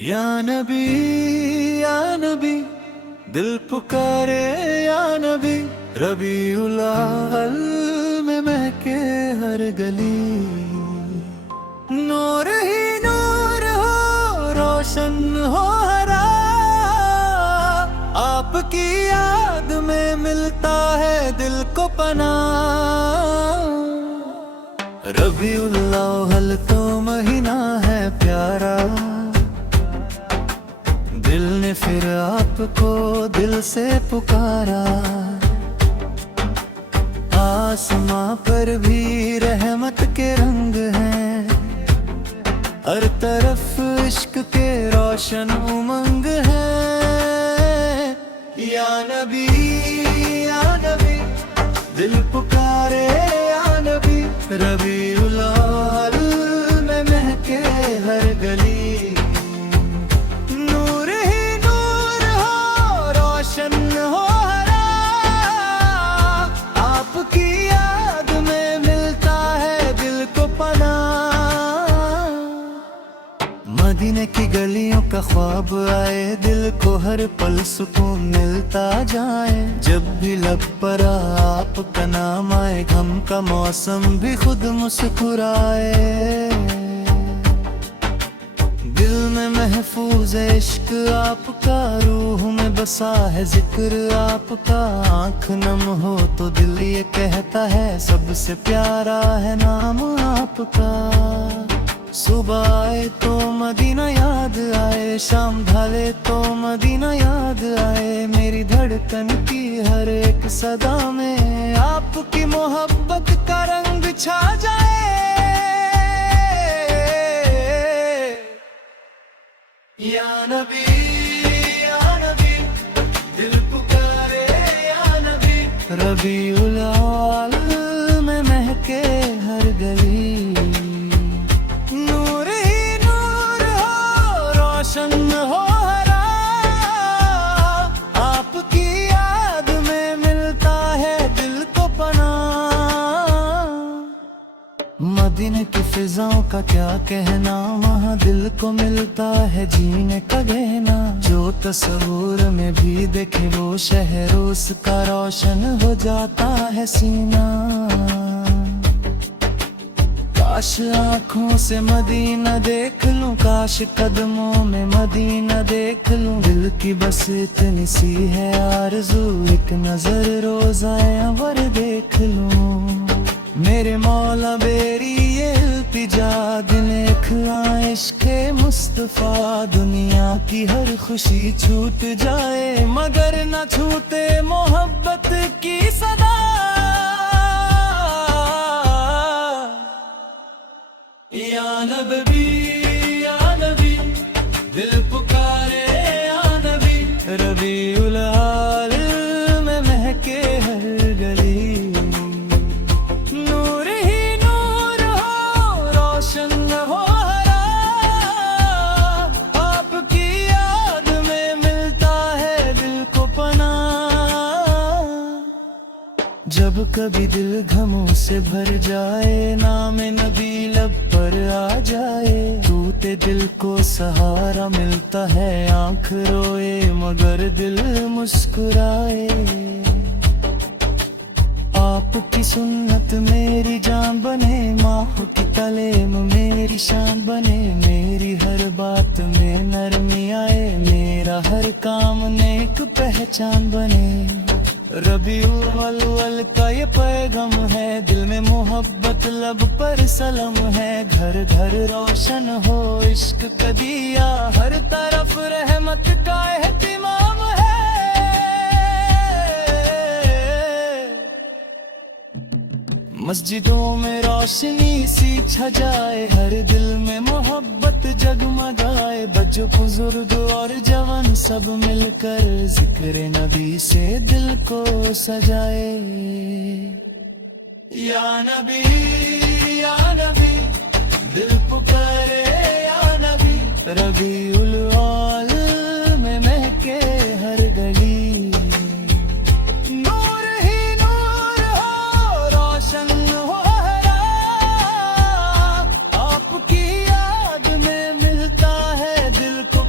या नबी दिल पुकारे या नबी। रबीउल अव्वल में महके हर गली। नूर ही नूर हो, रोशन हो हरा। आपकी याद में मिलता है दिल को पनाह। रबीउल अव्वल तो महीना है प्यारा। दिल ने फिर आपको दिल से पुकारा। आसमां पर भी रहमत के रंग हैं। हर तरफ इश्क के रोशन उमंग हैं। या नबी दिल पुकारे या नबी। रबीउल अव्वल में महके हर गली। हो हरा, आपकी याद में मिलता है दिल को पनाह। मदीने की गलियों का ख्वाब आए, दिल को हर पल सुकून मिलता जाए। जब भी लब पर आपका नाम आए, गम का मौसम भी खुद मुस्कुराए। दिल में महफूज है इश्क आपका, रूह में बसा है जिक्र आपका। आँख नम हो तो दिल ये कहता है, सबसे प्यारा है नाम आपका। सुबह आए तो मदीना याद आए, शाम ढले तो मदीना याद आए। मेरी धड़कन की हर एक सदा में आपकी मोहब्बत का रंग छा जाए। या नबी दिल पुकारे या नबी। रबीउल अव्वल में महके हर गली। नूर ही नूर हो, रोशन हो हरा। आपकी याद में मिलता है दिल को पनाह। मदीने की फिजाओं का क्या कहना, वहाँ दिल को मिलता है जीने का गहना। जो तस्वूर में भी देखे वो शहर, उसका रोशन हो जाता है सीना। काश आँखों से मदीना देख लूं, काश कदमों में मदीना देख लूं। दिल की बस इतनी सी है आरज़ू, एक नजर रोज़ाए अवर देख लूं। मेरे मौला बेरी ये इल्तिजा, दिल इखलाए इश्क़े मुस्तफ़ा। दुनिया की हर खुशी छूट जाए, मगर न छूटे मोहब्बत की सदा। या नबी दिल पुकारे या नबी। रबीउल अव्वल में महके हर गली। नूर ही नूर हो, रोशन हो हरा। आपकी याद में मिलता है दिल को पनाह। जब कभी दिल गमों से भर जाए, नाम नबी लब पर आ जाए। टूटे दिल को सहारा मिलता है, आंख रोए मगर दिल मुस्कुराए। आपकी सुन्नत मेरी जान बने, माह की तलेम मेरी शान बने। मेरी हर बात में नरमी आए, मेरा हर काम नेक पहचान बने। रबीउल अव्वल का ये पैगाम है, दिल में मोहब्बत लब पर सलम है। घर घर रोशन हो इश्क का दिया, हर तरफ रहमत का एहतिमाम है। मस्जिदों में रोशनी सी छा जाए, हर दिल में मोहब्बत जगमगाए। बच्चों बुजुर्ग और जवान सब मिलकर जिक्र नबी से दिल को सजाए। या नबी दिल पुकारे या नबी। रबीउल अव्वल में महके हर गली। नूर ही नूर हो, रोशन हो हरा। आपकी याद में मिलता है दिल को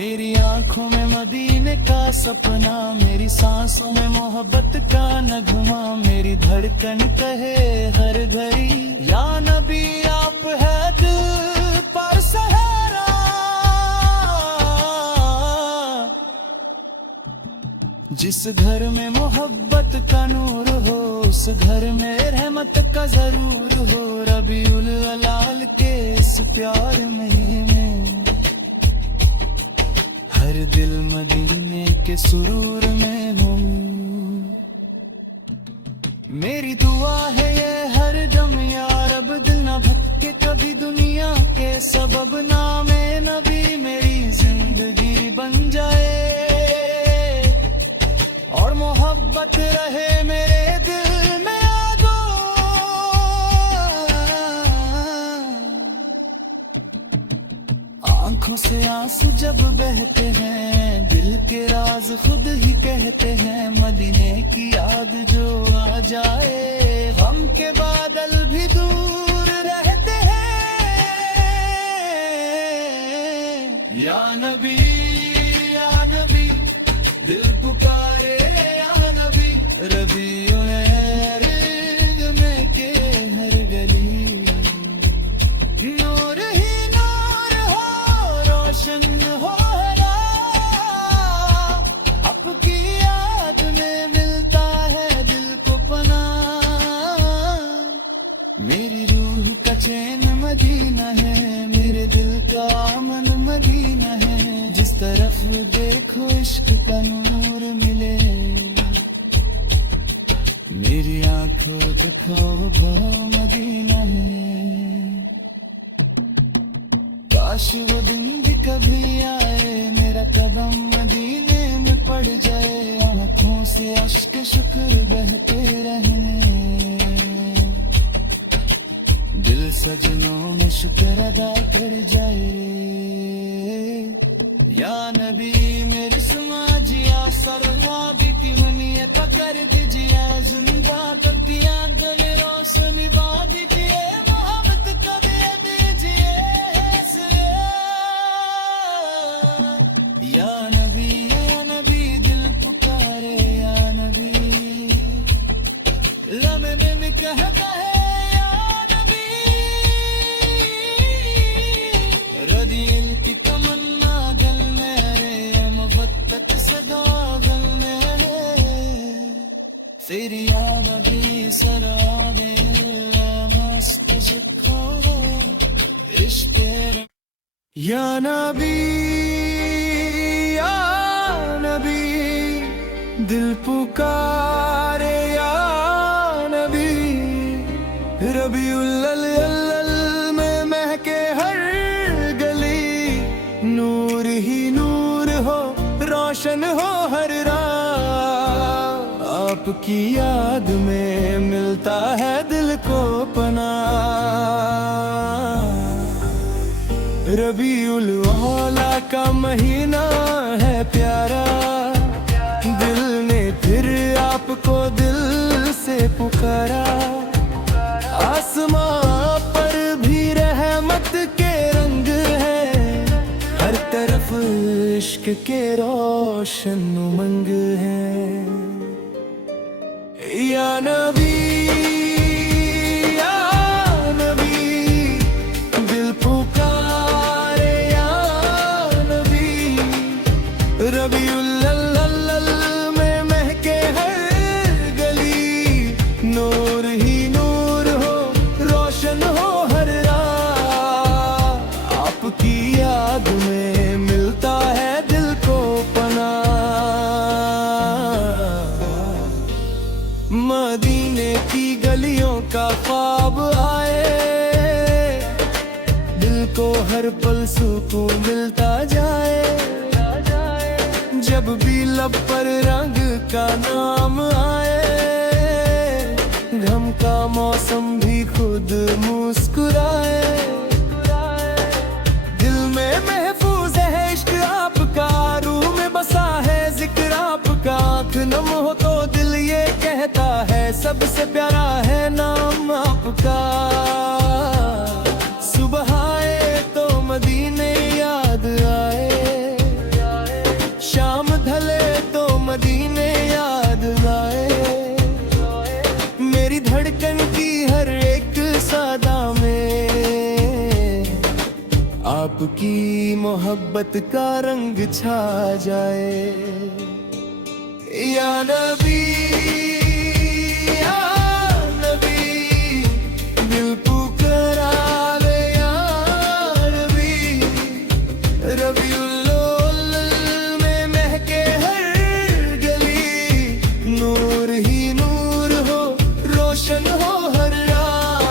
मेरी आंखों में मदीने का सपना, मेरी सांसों में मोहब्बत का नगमा, मेरी धड़कन कहे हर घड़ी या नबी आप है दिल पर सहारा। जिस घर में मोहब्बत का नूर हो उस घर में रहमत का जरूर हो। रबीउल अलाल के इस प्यार महीने हर दिल मदीने के सुरूर में हो। मेरी दुआ है ये हर दम या रब दिल न भटके कभी दुनिया के सबब। नामे नबी मेरी जिंदगी बन जाए और मोहब्बत रहे मेरे दिल में यादो। आंखों से आंसू जब बहते हैं दिल के राज खुद ही कहते हैं। मदीने की याद जो आ जाए गम के बादल भी दूर रहते हैं। या नबी दिल पुकारे या नबी। रबीउल में के हर गली नूर ही नूर हो, रोशन हो हरा। आपकी याद में मिलता है दिल को पनाह। मेरी रूह का चैन मदीना है, मेरे दिल का अमन मदीना है। जिस तरफ देखो इश्क का नूर मिले, मेरी आंखों दिखाओ वो मदीना है। काश वो दिन भी कभी आए मेरा कदम मदीने में पड़ जाए। आंखों से अश्क शुक्र बहते रहे, दिल सजनों में शुक्र अदा कर जाए। या नबी मेरे समाजिया सरवाबी की मनिए पकड़ दीजिए। जिंदा करती याद में रोशनी बांध दीजिए। मोहब्बत का दे दीजिए या नबी दिल पुकारे या नबी। लम्हे में कहता है या नबी। रदील की तमन्ना दिल में मोहब्बत सदा दिल में। तेरी याद अभी सराबे मस्त सिखो इश्क़। या नबी दिल पुकारे या नबी। रबीउल अव्वल में महके हर गली नूर ही नूर हो, रोशन हो हर राह। आपकी याद में मिलता है दिल को पनाह। रबीउल अव्वल का महीना है प्यारा, दिल ने फिर आपको दिल से पुकारा। आसमां पर भी रहमत के रंग है, हर तरफ इश्क के रोशन उमंग है। या नबी दिल पुकारे या नबी। रबीउल अव्वल में महके हर गली नूर ही नूर हो, रोशन हो हर राह। आपकी याद में मिलता है दिल को पनाह। मदीने की गलियों का ख्वाब आए, दिल को हर पल सुकून मिलता जाए। जब भी लब पर रंग का नाम आए, गम का मौसम भी खुद मुस्कुराए। दिल में महफूज है इश्क आपका, रूह में बसा है जिक्र आपका। आँख नम हो तो दिल ये कहता है सबसे प्यारा है नाम आपका। सुबह आए तो मदीने याद आए, आपकी मोहब्बत का रंग छा जाए। या नबी या नबी, दिल पुकारे या नबी। रबीउल अव्वल में महके हर गली, नूर ही नूर हो, रोशन हो हर राह।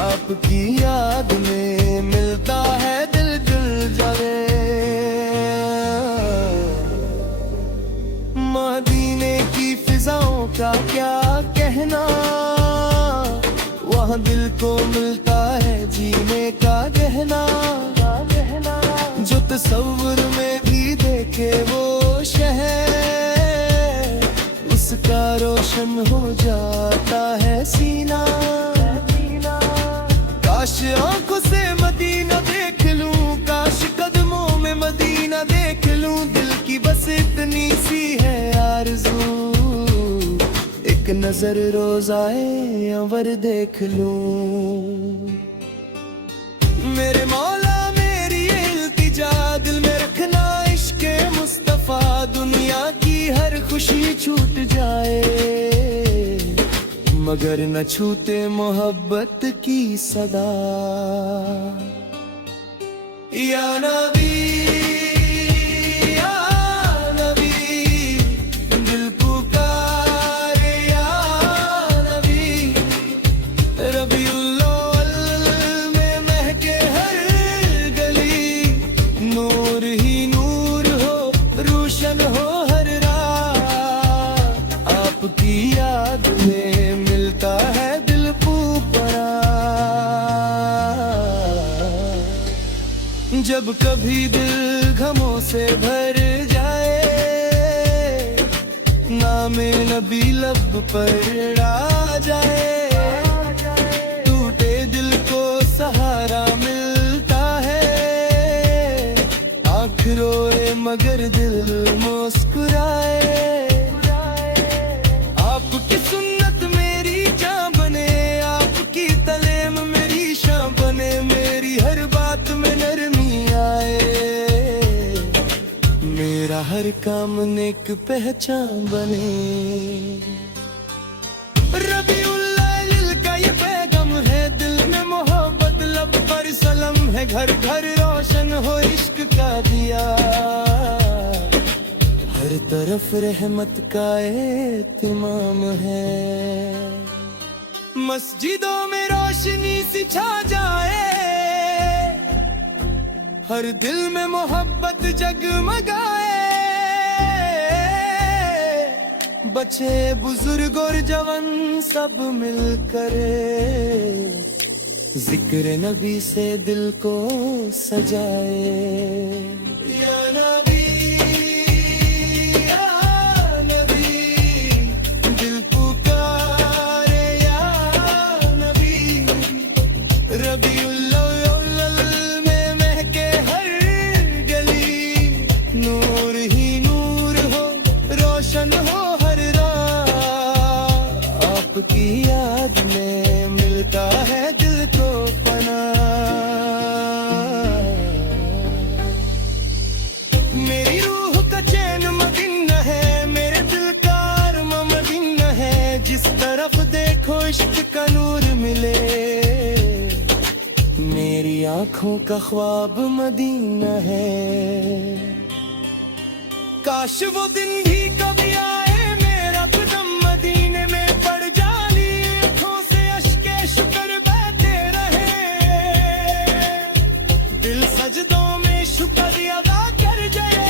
आपकी याद में मिलता है दिल दिल जावे। मदीने की फिजाओं का क्या कहना, वहाँ दिल को मिलता है जीने का गहना। जो तस्वुर में भी देखे वो शहर, उसका रोशन हो जाता है सीना। काश आंखों से मदीना देख लूं, काश कदमों में मदीना देख लूं। दिल की बस इतनी सी है आरज़ू, एक नजर रोज़ाए अंवर देख लूं। मेरे मौला मेरी ये इल्तिजा, दिल में रखना इश्क़े मुस्तफ़ा। दुनिया की हर खुशी छूट जाए, मगर न छूटे मोहब्बत की सदा। या नबी या नबी, दिल पुकारे या नबी। रबीउल अव्वल में महके हर गली, नूर ही नूर हो, रोशन हो हर राह। आपकी याद में मिलता है दिल पुपरा। जब कभी दिल गमों से भर जाए, नामे नबी लब पर आ जाए। टूटे दिल को सहारा मिलता है, आँख रोए मगर दिल मुस्कुराए। आपकी सुन्नत मेरी जान बने, आपकी तलेम मेरी शान बने। मेरी हर बात में नरमी आए, मेरा हर काम नेक पहचान बने। रबीउल अव्वल का ये पैगाम है, दिल में मोहब्बत लब पर सलम है। घर घर रोशन हो इश्क का दिया, हर तरफ रहमत का एहतिमाम है। मस्जिदों में रोशनी सी छा जाए, हर दिल में मोहब्बत जगमगाए। बच्चे बुजुर्ग और जवान सब मिलकर जिक्र नबी से दिल को सजाए। या नबी या नबी, दिल पुकारे या नबी। रबीउल अव्वल में महके हर गली, नूर ही नूर हो, रोशन हो हर राह। आपकी याद में मिलता है दिल को पनाह। मेरी रूह का चैन मदीना है, मेरे दिल का अरमां मदीना है। जिस तरफ देखो इश्क का नूर मिले, मेरी आंखों का ख्वाब मदीना है। काश वो दिन भी कभी आए, मेरा कदम मदीने में पड़ जानी। आंखों से अश्के शुक्र बहते रहे, दिल सजदों में शुक्र अदा कर जाए।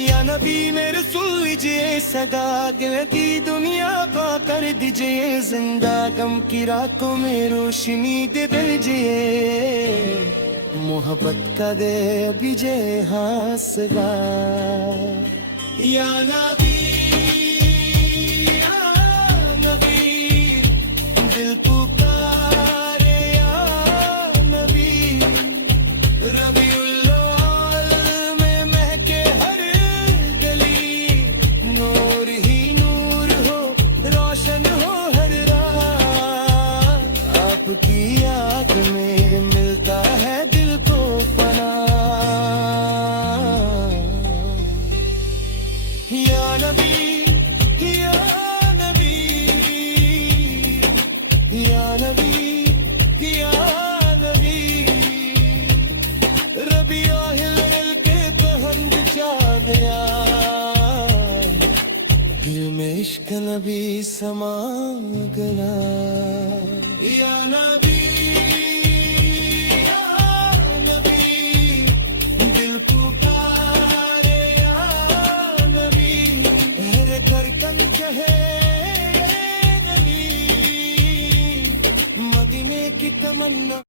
या नबी मेरे सुन लीजिए सदा, गिरती दुनिया पा कर दीजिए जिंदा। गम की रातों में रोशनी दे दीजिए, मोहब्बत का दे बीजे हासला। या नबी या नबी, दिल पुकारे या नबी। रबीउल अव्वल में महके हर गली, नूर ही नूर हो, रोशन हो हर राह। आपकी याद में मिलता है दिल को पना। या नबी या नबी या नबी या नबी, रबिया हिल के तहन चाँद यार, दिल में इश्क नबी समा गया। या नबी